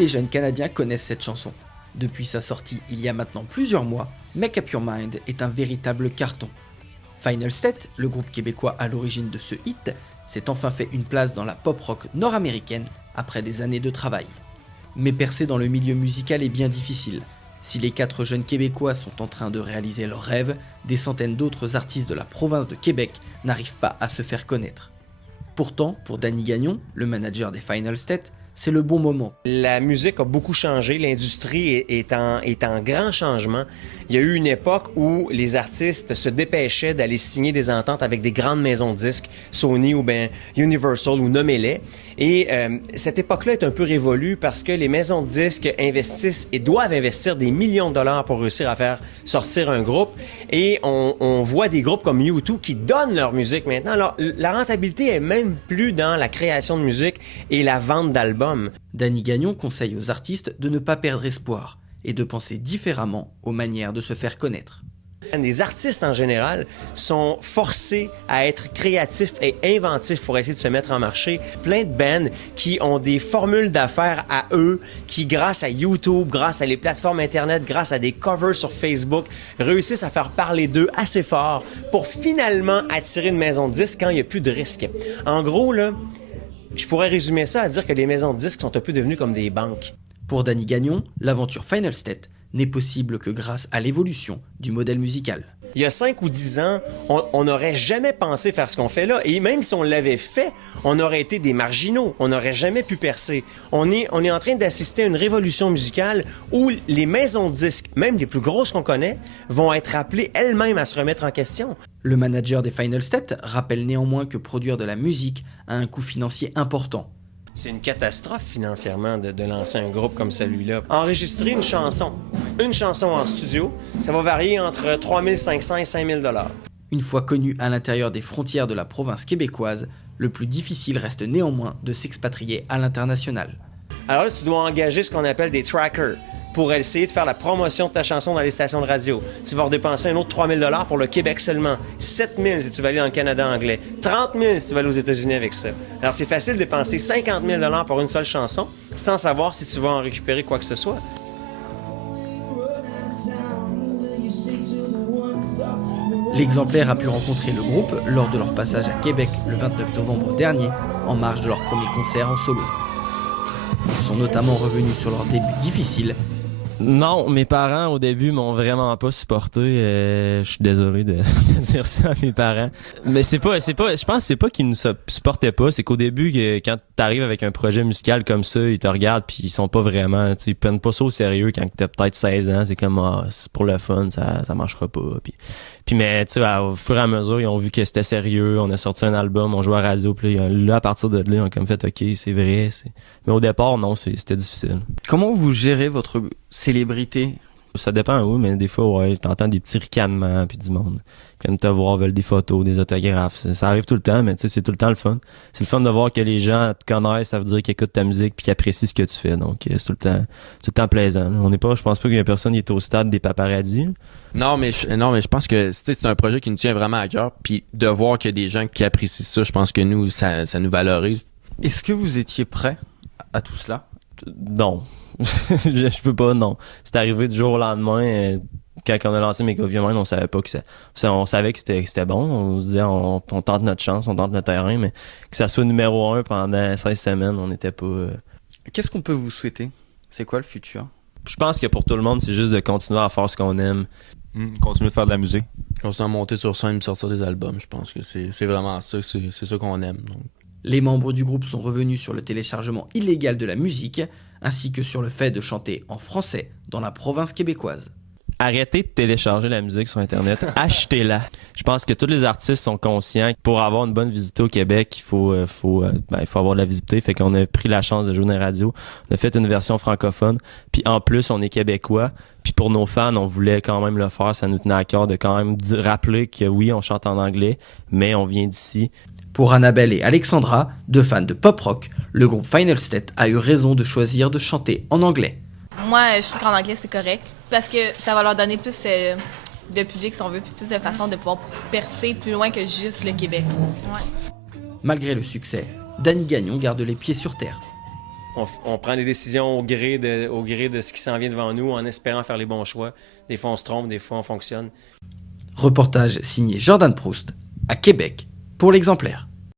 les jeunes Canadiens connaissent cette chanson. Depuis sa sortie il y a maintenant plusieurs mois, Make Up Your Mind est un véritable carton. Final State, le groupe québécois à l'origine de ce hit, s'est enfin fait une place dans la pop rock nord-américaine après des années de travail. Mais percer dans le milieu musical est bien difficile. Si les 4 jeunes Québécois sont en train de réaliser leurs rêves, des centaines d'autres artistes de la province de Québec n'arrivent pas à se faire connaître. Pourtant, pour Danny Gagnon, le manager des Final State, c'est le bon moment. La musique a beaucoup changé, l'industrie est en grand changement. Il y a eu une époque où les artistes se dépêchaient d'aller signer des ententes avec des grandes maisons de disques, Sony ou bien Universal ou nommez-les. Et cette époque-là est un peu révolue parce que les maisons de disques investissent et doivent investir des millions de dollars pour réussir à faire sortir un groupe. Et on voit des groupes comme U2 qui donnent leur musique maintenant. Alors, la rentabilité est même plus dans la création de musique et la vente d'albums. Danny Gagnon conseille aux artistes de ne pas perdre espoir et de penser différemment aux manières de se faire connaître. Les artistes en général sont forcés à être créatifs et inventifs pour essayer de se mettre en marché. Plein de bands qui ont des formules d'affaires à eux, qui grâce à YouTube, grâce à les plateformes Internet, grâce à des covers sur Facebook, réussissent à faire parler d'eux assez fort pour finalement attirer une maison de disques quand il n'y a plus de risque. En gros, là, je pourrais résumer ça à dire que les maisons de disques sont un peu devenues comme des banques. Pour Danny Gagnon, l'aventure Final State n'est possible que grâce à l'évolution du modèle musical. Il y a 5 ou 10 ans, on n'aurait jamais pensé faire ce qu'on fait là. Et même si on l'avait fait, on aurait été des marginaux. On n'aurait jamais pu percer. On est en train d'assister à une révolution musicale où les maisons de disques, même les plus grosses qu'on connaît, vont être appelées elles-mêmes à se remettre en question. Le manager des Final State rappelle néanmoins que produire de la musique a un coût financier important. C'est une catastrophe financièrement de lancer un groupe comme celui-là. Enregistrer une chanson en studio, ça va varier entre 3 500 et 5 000 $. Une fois connu à l'intérieur des frontières de la province québécoise, le plus difficile reste néanmoins de s'expatrier à l'international. Alors là, tu dois engager ce qu'on appelle des trackers pour essayer de faire la promotion de ta chanson dans les stations de radio. Tu vas redépenser un autre 3 000 $ pour le Québec seulement, 7 000 si tu vas aller dans le Canada anglais, 30 000 si tu vas aller aux États-Unis avec ça. Alors c'est facile de dépenser 50 000 $ pour une seule chanson sans savoir si tu vas en récupérer quoi que ce soit. L'exemplaire a pu rencontrer le groupe lors de leur passage à Québec le 29 novembre dernier, en marge de leur premier concert en solo. Ils sont notamment revenus sur leur début difficile. Non, mes parents au début m'ont vraiment pas supporté. Je suis désolé de dire ça à mes parents. Mais je pense que c'est pas qu'ils nous supportaient pas, c'est qu'au début, quand t'arrives avec un projet musical comme ça, ils te regardent puis ils sont pas vraiment, ils prennent pas ça au sérieux quand t'as peut-être 16 ans. C'est comme, c'est pour le fun, ça marchera pas. Puis mais tu sais, au fur et à mesure, ils ont vu que c'était sérieux. On a sorti un album, on jouait à la radio, puis là, à partir de là, ils ont comme fait, ok, c'est vrai. Mais au départ, non, c'était difficile. Comment vous gérez votre célébrité? Ça dépend où, mais des fois, ouais, t'entends des petits ricanements, puis du monde qui viennent te voir, veulent des photos, des autographes. Ça arrive tout le temps, mais tu sais, c'est tout le temps le fun. C'est le fun de voir que les gens te connaissent, ça veut dire qu'ils écoutent ta musique puis qu'ils apprécient ce que tu fais. Donc, c'est tout le temps plaisant. Je pense pas qu'il y a personne qui est au stade des paparazzis. Non, mais je pense que c'est un projet qui nous tient vraiment à cœur. Puis de voir qu'il y a des gens qui apprécient ça, je pense que nous, ça nous valorise. Est-ce que vous étiez prêt à tout cela? Non. je peux pas, non. C'est arrivé du jour au lendemain. Quand on a lancé Make Up Your Mind, on savait pas on savait que c'était bon. On se disait, on tente notre chance, on tente notre terrain, mais que ça soit numéro 1 pendant 16 semaines, on n'était pas... Qu'est-ce qu'on peut vous souhaiter? C'est quoi le futur? Je pense que pour tout le monde, c'est juste de continuer à faire ce qu'on aime. Continuer de faire de la musique. Continuer à monter sur scène, sortir des albums, je pense que c'est vraiment ça, c'est ça qu'on aime. Donc. Les membres du groupe sont revenus sur le téléchargement illégal de la musique, ainsi que sur le fait de chanter en français dans la province québécoise. Arrêtez de télécharger la musique sur Internet, achetez-la. Je pense que tous les artistes sont conscients que pour avoir une bonne visibilité au Québec, il faut avoir de la visibilité. Fait qu'on a pris la chance de jouer dans la radio. On a fait une version francophone. Puis en plus, on est québécois. Puis pour nos fans, on voulait quand même le faire. Ça nous tenait à cœur de quand même rappeler que oui, on chante en anglais, mais on vient d'ici. Pour Annabelle et Alexandra, deux fans de pop rock, le groupe Final State a eu raison de choisir de chanter en anglais. Moi, je trouve qu'en anglais, c'est correct. Parce que ça va leur donner plus de public, si on veut, puis plus de façon de pouvoir percer plus loin que juste le Québec. Ouais. Malgré le succès, Danny Gagnon garde les pieds sur terre. On prend des décisions au gré de ce qui s'en vient devant nous, en espérant faire les bons choix. Des fois, on se trompe, des fois, on fonctionne. Reportage signé Jordan Proust à Québec pour l'Exemplaire.